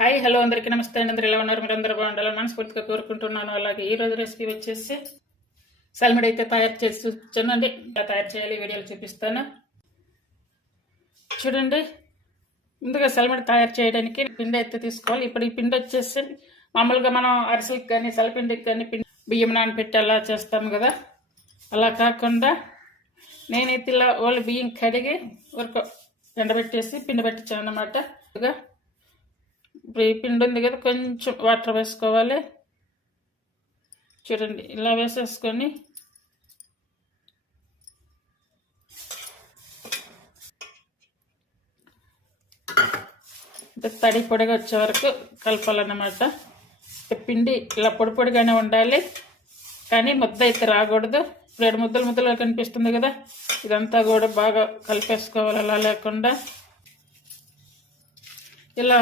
Hi hello అందరికీ నమస్తే అండి. అందరూ ఎలా ఉన్నారు? మీరు అందరూ బాగుండాలని మనస్ఫూర్తిగా కోరుకుంటున్నాను. అలాగే ఈ రోజు రెసిపీ వచ్చేసి సల్మిడి అయితే తయారు చేసి చూపించానండి. ఎలా తయారు చేయాలి వీడియోలు చూపిస్తాను చూడండి. ముందుగా సల్మిడి తయారు చేయడానికి పిండి అయితే తీసుకోవాలి. ఇప్పుడు ఈ పిండి వచ్చేసి మామూలుగా మనం అరిసెలకి కానీ సలపిండికి కానీ బియ్యం నానబెట్టి అలా చేస్తాము కదా, అలా కాకుండా నేనైతే ఇలా వాళ్ళు బియ్యం కడిగి వరకు ఎండబెట్టేసి పిండి పెట్టించాను అన్నమాట. ఇప్పుడు ఈ పిండి ఉంది కదా, కొంచెం వాటర్ వేసుకోవాలి. చూడండి, ఇలా వేసేసుకొని తడి పొడిగా వచ్చే వరకు కలపాలన్నమాట. పిండి ఇలా పొడి పొడిగానే ఉండాలి, కానీ ముద్ద అయితే రాకూడదు. ఇప్పుడు 2 ముద్దలు ముద్దలు కనిపిస్తుంది కదా, ఇదంతా కూడా బాగా కలిపేసుకోవాలి. అలా లేకుండా ఇలా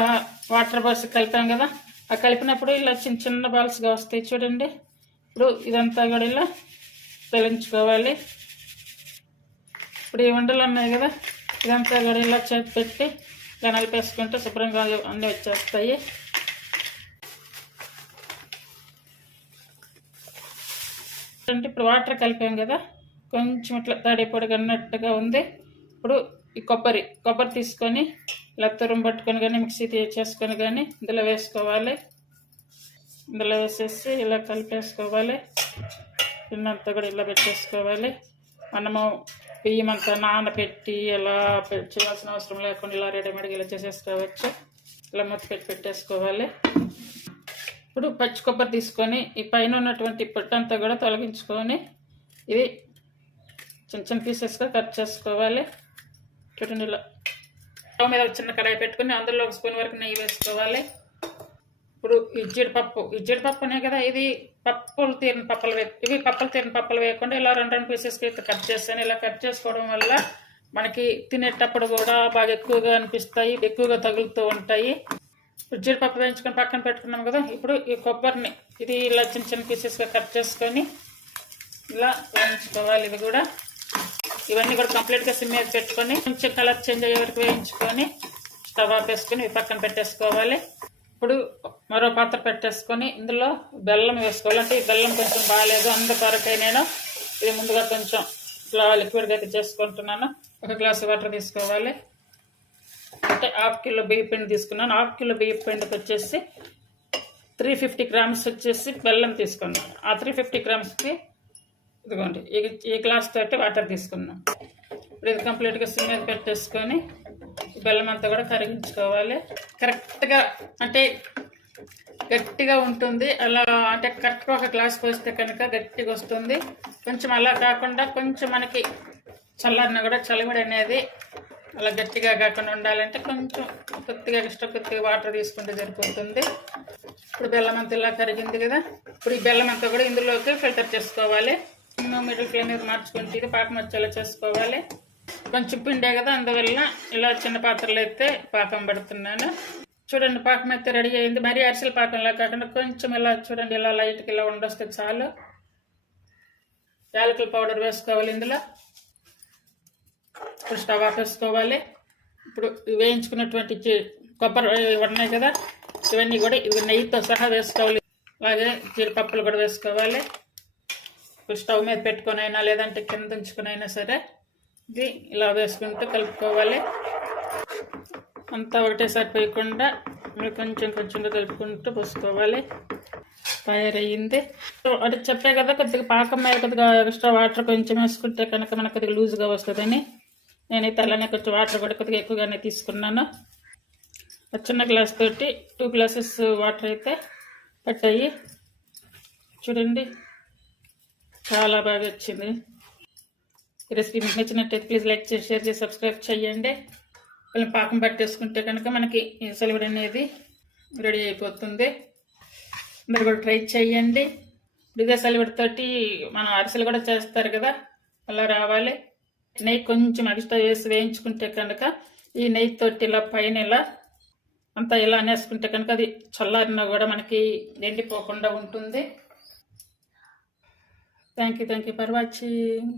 వాటర్ పోసి కలిపాం కదా, ఆ కలిపినప్పుడు ఇలా చిన్న చిన్న బాల్స్గా వస్తాయి చూడండి. ఇప్పుడు ఇదంతా కూడా ఇలా తొలగించుకోవాలి. ఇప్పుడు ఈ వంటలు ఉన్నాయి కదా, ఇదంతా కూడా ఇలా చేతి పెట్టి ఇలా నలిపేసుకుంటే శుభ్రంగా అన్నీ వచ్చేస్తాయి. అంటే ఇప్పుడు వాటర్ కలిపాం కదా, కొంచెం ఇట్లా తడి పొడిగా అన్నట్టుగా ఉంది. ఇప్పుడు ఈ కొబ్బరి తీసుకొని ఇలా తురుము పట్టుకొని కానీ మిక్సీ చేసుకొని కానీ ఇందులో వేసుకోవాలి. ఇందులో వేసేసి ఇలా కలిపేసుకోవాలి. పిండంతా కూడా ఇలా పెట్టేసుకోవాలి. మనము బియ్యం అంతా నానబెట్టి ఇలా చేయాల్సిన అవసరం లేకుండా ఇలా రెడీమేడ్గా ఇలా చేసేసుకోవచ్చు. ఇలా మూత పెట్టేసుకోవాలి. ఇప్పుడు పచ్చి కొబ్బరి తీసుకొని ఈ పైన ఉన్నటువంటి పొట్టంతా కూడా తొలగించుకొని ఇది చిన్న చిన్న పీసెస్గా కట్ చేసుకోవాలి. చూడండి, ఇలా స్టవ్ మీద చిన్న కడాయి పెట్టుకుని అందులో 1 స్పూన్ వరకు నెయ్యి వేసుకోవాలి. ఇప్పుడు ఈ జీడిపప్పు అనే కదా, ఇది పప్పులు తీరిన పప్పులు ఇవి పప్పులు తీరిన పప్పులు వేయకుండా ఇలా 2 పీసెస్కి అయితే కట్ చేస్తాను. ఇలా కట్ చేసుకోవడం వల్ల మనకి తినేటప్పుడు కూడా బాగా ఎక్కువగా అనిపిస్తాయి, ఎక్కువగా తగులుతూ ఉంటాయి. ఇప్పుడు జీడిపప్పు వేయించుకొని పక్కన పెట్టుకున్నాం కదా, ఇప్పుడు ఈ కొబ్బరిని ఇది ఇలా చిన్న చిన్న పీసెస్గా కట్ చేసుకొని ఇలా వేయించుకోవాలి. ఇవన్నీ కూడా కంప్లీట్గా సిమ్ మీద పెట్టుకొని కొంచెం కలర్ చేంజ్ అయ్యే వరకు వేయించుకొని స్టవ్ ఆపేసుకొని పక్కన పెట్టేసుకోవాలి. ఇప్పుడు మరో పాత్ర పెట్టేసుకొని ఇందులో బెల్లం వేసుకోవాలి. అంటే ఈ బెల్లం కొంచెం బాగాలేదు, అందుకొరకై నేను ఇది ముందుగా కొంచెం ఇట్లా లిక్విడ్గా అయితే చేసుకుంటున్నాను. 1 గ్లాసు వాటర్ తీసుకోవాలి. అంటే 1/2 కిలో బియ్యం పిండి తీసుకున్నాను. 1/2 కిలో బియ్యం పిండికి వచ్చేసి 350 గ్రామ్స్ వచ్చేసి బెల్లం తీసుకున్నాను. ఆ 350 గ్రామ్స్కి ఇదిగోండి ఈ గ్లాస్ తోటి వాటర్ తీసుకున్నాం. ఇప్పుడు ఇది కంప్లీట్గా సిమ్ మీద పెట్టేసుకొని బెల్లం అంతా కూడా కరిగించుకోవాలి. కరెక్ట్గా అంటే గట్టిగా ఉంటుంది. అలా అంటే కరెక్ట్గా 1 గ్లాస్ పోస్తే కనుక గట్టిగా వస్తుంది. కొంచెం అలా కాకుండా కొంచెం మనకి చల్లారిన కూడా చలిమిడి అనేది అలా గట్టిగా కాకుండా ఉండాలంటే కొంచెం కొద్దిగా వాటర్ తీసుకుంటే సరిపోతుంది. ఇప్పుడు బెల్లం అంతా ఇలా కరిగింది కదా, ఇప్పుడు ఈ బెల్లం అంతా కూడా ఇందులోకి ఫిల్టర్ చేసుకోవాలి. మిడిల్ ఫ్లేమ్ మీద మార్చుకుంటే ఇది పాకం వచ్చేలా చేసుకోవాలి. కొంచెం పిండే కదా, అందువల్ల ఇలా చిన్న పాత్రలో అయితే పాకం పడుతున్నాను. చూడండి, పాకం అయితే రెడీ అయింది. మరీ అరిసెల పాకంలా కాకుండా కొంచెం ఇలా చూడండి, ఇలా లైట్గా ఇలా ఉండొస్తే చాలు. యాలకుల పౌడర్ వేసుకోవాలి ఇందులో. ఇప్పుడు స్టవ్ ఆపేసుకోవాలి. ఇప్పుడు వేయించుకున్నటువంటి కొబ్బరి ఉన్నాయి కదా, ఇవన్నీ కూడా ఇవి నెయ్యితో సహా వేసుకోవాలి. అలాగే జీడిపప్పులు కూడా వేసుకోవాలి. స్టవ్ మీద పెట్టుకొని అయినా లేదంటే కింద ఉంచుకొని అయినా సరే ఇది ఇలా వేసుకుంటూ కలుపుకోవాలి. అంతా ఒకటే సరిపోయకుండా కొంచెంగా కలుపుకుంటూ పోసుకోవాలి. తయారయ్యింది. అంటే చెప్పే కదా, కొద్దిగా పాకం మీద కొద్దిగా ఎక్స్ట్రా వాటర్ కొంచెం వేసుకుంటే కనుక మనకు కొద్దిగా లూజ్గా వస్తుందని నేనైతే అలానే కొంచెం వాటర్ కూడా కొద్దిగా ఎక్కువగానే తీసుకున్నాను. చిన్న గ్లాస్ తోటి 2 గ్లాసెస్ వాటర్ అయితే పట్టాయి. చూడండి, చాలా బాగా వచ్చింది. ఈ రెసిపీ మీకు నచ్చినట్టయితే ప్లీజ్ లైక్ చేసి షేర్ చేసి సబ్స్క్రైబ్ చేయండి. కొంచెం పాకం పట్టేసుకుంటే కనుక మనకి ఈ సలివిడి అనేది రెడీ అయిపోతుంది. మీరు కూడా ట్రై చేయండి. ఇదే సలివిడితోటి మనం అరిసెలు కూడా చేస్తారు కదా, అలా రావాలి. నెయ్యి కొంచెం ఎక్స్ట్రా వేసి వేయించుకుంటే కనుక ఈ నెయ్యితోటి ఇలా పైన ఇలా అంతా ఇలా అనేసుకుంటే కనుక అది చల్లారినా కూడా మనకి ఎండిపోకుండా ఉంటుంది. Thank you for watching.